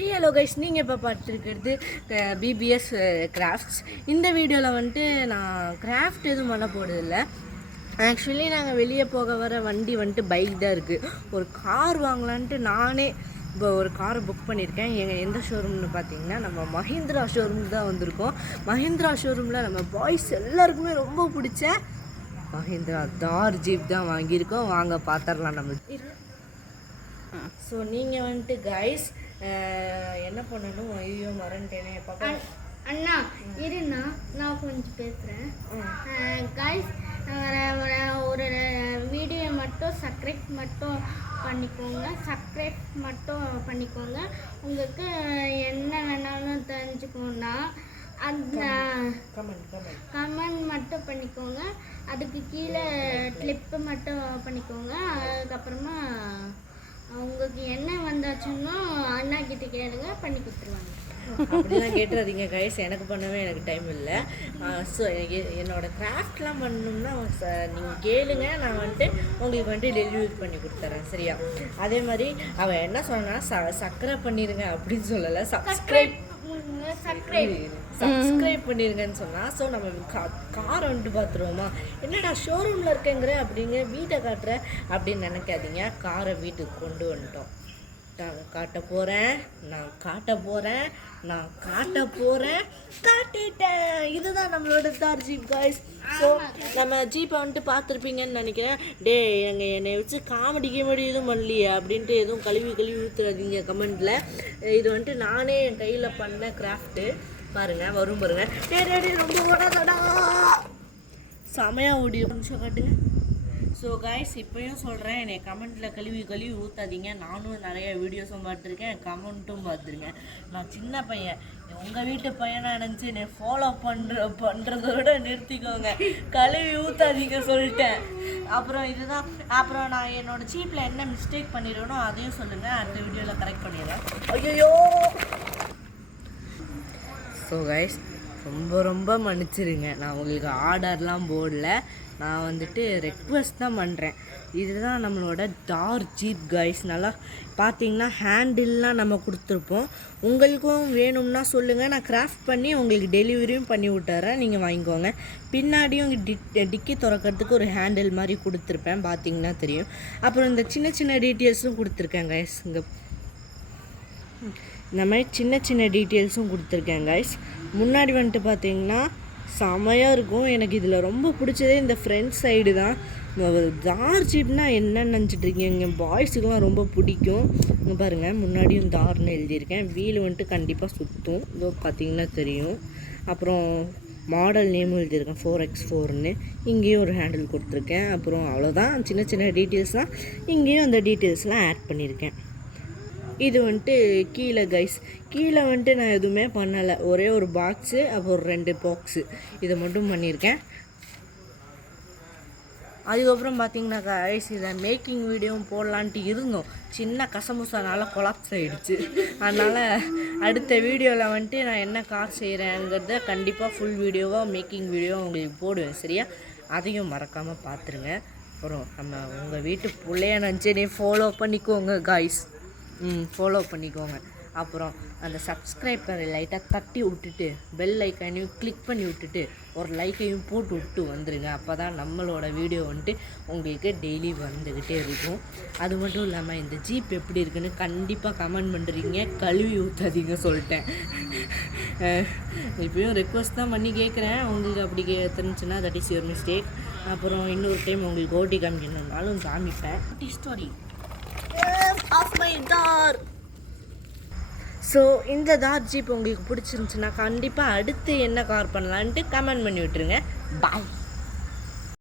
Hello guys, நீங்கள் இப்போ பார்த்துருக்கிறது PBS crafts. இந்த வீடியோவில் வந்துட்டு நான் கிராஃப்ட் எதுவும் பண்ண போகிறதில்ல. ஆக்சுவலி நாங்கள் வெளியே போக வர வண்டி வந்துட்டு பைக் தான் இருக்குது. ஒரு கார் வாங்கலான்ட்டு நானே இப்போ ஒரு காரை புக் பண்ணியிருக்கேன். எந்த ஷோரூம்னு பார்த்தீங்கன்னா நம்ம மஹிந்திரா ஷோரூமுக்கு தான் வந்திருக்கோம். மஹிந்திரா ஷோரூமில் நம்ம பாய்ஸ் எல்லாருக்குமே ரொம்ப பிடிச்ச மஹிந்திரா தார் ஜீப் தான் வாங்கியிருக்கோம். வாங்க பார்த்துடலாம் நம்ம. ஸோ நீங்கள் வந்துட்டு கைஸ் என்ன பண்ணணும்? ஐயோ மறந்துட்டேனே பக்கம். அண்ணா இருண்ணா, நான் கொஞ்சம் பேசுகிறேன். கைஸ் ஒரு வீடியோ மட்டும் சப்ஸ்கிரைப் மட்டும் பண்ணிக்கோங்க. உங்களுக்கு என்ன வேணாலும் தெரிஞ்சுக்கணுன்னா அந்த கமெண்ட் மட்டும் பண்ணிக்கோங்க. அதுக்கு கீழே கிளிப்பு மட்டும் பண்ணிக்கோங்க. அதுக்கப்புறமா உங்களுக்கு என்ன வந்தாச்சுன்னா அண்ணா கிட்ட கேளுங்க, பண்ணி கொடுத்துருவாங்க. அப்படிலாம் கேட்டுறாதீங்க கைஸ், எனக்கு எனக்கு டைம் இல்லை. ஸோ என்னோடய கிராஃப்ட்லாம் பண்ணணும்னா நீங்கள் கேளுங்க, நான் வந்துட்டு உங்களுக்கு வந்துட்டு டெலிவரி பண்ணி கொடுத்துட்றேன், சரியா? அதே மாதிரி அவள் என்ன சொன்னா சக்கரை பண்ணிடுங்க அப்படின்னு சொல்லலை, சப்ஸ்கிரைப் பண்ணிருங்கன்னு சொன்னா. ஸோ நம்ம காரை வந்துட்டு பார்த்துருவோமா? என்னடா ஷோரூமில் இருக்கேங்கிற அப்படிங்க வீட்டை காட்டுற அப்படின்னு நினைக்காதீங்க. காரை வீட்டுக்கு கொண்டு வந்துட்டோம். காட்ட போகிறேன் காட்டிட்டேன். இதுதான் நம்மளோட தார் ஜீப் கைஸ். ஸோ நம்ம ஜீப்பை வந்துட்டு பார்த்துருப்பீங்கன்னு நினைக்கிறேன். என்னை வச்சு காமெடி எதுவும் பண்ணலையே அப்படின்ட்டு எதுவும் கழுவி ஊற்றுறாதீங்க கமெண்டில். இது வந்துட்டு நானே என் கையில் பண்ண கிராஃப்ட்டு. பாருங்கள், வரும் பாருங்கள். ரொம்ப ஓடாதடா, செமையாக ஓடி நிமிஷம் காட்டுங்க. ஸோ கைஸ், இப்போயும் சொல்கிறேன், என்னை கமெண்ட்டில் கழுவி ஊற்றாதீங்க. நானும் நிறைய வீடியோஸும் பார்த்துருக்கேன், கமெண்ட்டும் பார்த்துருக்கேன். நான் சின்ன பையன், உங்கள் வீட்டு பையனாக நினச்சி என்னை ஃபாலோ பண்ணுறதோட நிறுத்திக்கோங்க. கழுவி ஊற்றாதீங்க சொல்லிட்டேன். அப்புறம் நான் என்னோடய சீப்பில் என்ன மிஸ்டேக் பண்ணிடுவேனோ அதையும் சொல்லுங்கள், அடுத்த வீடியோவில் கரெக்ட் பண்ணிடுறேன். ஐயோ ஸோ கைஸ், ரொம்ப மன்னிச்சிருங்க. நான் உங்களுக்கு ஆர்டர்லாம் போடல, நான் வந்துட்டு ரெக்வெஸ்ட் தான் பண்ணுறேன். இதுதான் நம்மளோட தார் ஜீப் கைஸ். நல்லா பார்த்தீங்கன்னா ஹேண்டில்லாம் நம்ம கொடுத்துருப்போம். உங்களுக்கும் வேணும்னா சொல்லுங்கள், நான் கிராஃப்ட் பண்ணி உங்களுக்கு டெலிவரியும் பண்ணி விட்டுறேன், நீங்கள் வாங்கிக்கோங்க. பின்னாடியும் டிக்கி திறக்கிறதுக்கு ஒரு ஹேண்டில் மாதிரி கொடுத்துருப்பேன், பார்த்தீங்கன்னா தெரியும். அப்புறம் இந்த சின்ன டீட்டெயில்ஸும் கொடுத்துருக்கேன் கைஸ். இந்த மாதிரி சின்ன டீட்டெயில்ஸும் கொடுத்துருக்கேன் கைஸ். முன்னாடி வந்துட்டு பார்த்தீங்கன்னா செமையாக இருக்கும். எனக்கு இதில் ரொம்ப பிடிச்சதே இந்த ஃப்ரண்ட் சைடு தான். தார் ஜீப்னா என்ன நினச்சிட்ருக்கீங்க? பாய்ஸுக்கெலாம் ரொம்ப பிடிக்கும். இங்கே பாருங்கள், முன்னாடியும் தார்னு எழுதியிருக்கேன். வீல் வந்துட்டு கண்டிப்பாக சுற்றும், இதோ பார்த்தீங்கன்னா தெரியும். அப்புறம் மாடல் நேமும் எழுதியிருக்கேன், 4x4ன்னு. இங்கேயும் ஒரு ஹேண்டில் கொடுத்துருக்கேன். அப்புறம் அவ்வளோதான், சின்ன டீட்டெயில்ஸ் தான். இங்கேயும் அந்த டீட்டெயில்ஸ்லாம் ஆட் பண்ணியிருக்கேன். இது வந்துட்டு கீழே வந்துட்டு நான் எதுவுமே பண்ணலை. ஒரே ஒரு பாக்ஸு, அப்புறம் 2 பாக்ஸு, இதை மட்டும் பண்ணியிருக்கேன். அதுக்கப்புறம் பார்த்தீங்கன்னா கைஸ், இதை மேக்கிங் வீடியோவும் போடலான்ட்டு இருந்தோம். சின்ன கசமுசானால கொலாப்ஸ் ஆகிடுச்சு. அதனால் அடுத்த வீடியோவில் வந்துட்டு நான் என்ன கார் செய்கிறேங்கிறத கண்டிப்பாக ஃபுல் வீடியோவாக மேக்கிங் வீடியோவாக உங்களுக்கு போடுவேன், சரியா? அதையும் மறக்காமல் பார்த்துருங்க. அப்புறம் நம்ம உங்கள் வீட்டு பிள்ளைய நினச்சி ஃபாலோ பண்ணிக்கோங்க கைஸ். ஃபாலோ பண்ணிக்கோங்க. அப்புறம் அந்த சப்ஸ்கிரைபரை லைட்டாக தட்டி விட்டுட்டு பெல் ஐக்கானையும் கிளிக் பண்ணி விட்டுட்டு ஒரு லைக்கையும் போட்டு விட்டு வந்துடுங்க. அப்போ தான் நம்மளோட வீடியோ வந்துட்டு உங்களுக்கு டெய்லி வந்துக்கிட்டே இருக்கும். அது மட்டும் இல்லாமல் இந்த ஜீப் எப்படி இருக்குன்னு கண்டிப்பாக கமெண்ட் பண்ணுறீங்க, கழுவி ஊற்றாதீங்க சொல்லிட்டேன். இப்போயும் ரெக்வஸ்ட் தான் பண்ணி கேட்குறேன். உங்களுக்கு அப்படி தெரிஞ்சுன்னா தட் இஸ் யுவர் மிஸ்டேக். அப்புறம் இன்னொரு டைம் உங்களுக்கு ஓட்டி காமிக்கணுன்னாலும் காமிப்பேன். ஸ்டோரி ஆஃப் மை தார். ஸோ இந்த தார் ஜீப் உங்களுக்கு பிடிச்சிருந்துச்சுன்னா கண்டிப்பாக அடுத்து என்ன கார் பண்ணலான்ட்டு கமெண்ட் பண்ணி விட்டுருங்க. பாய்.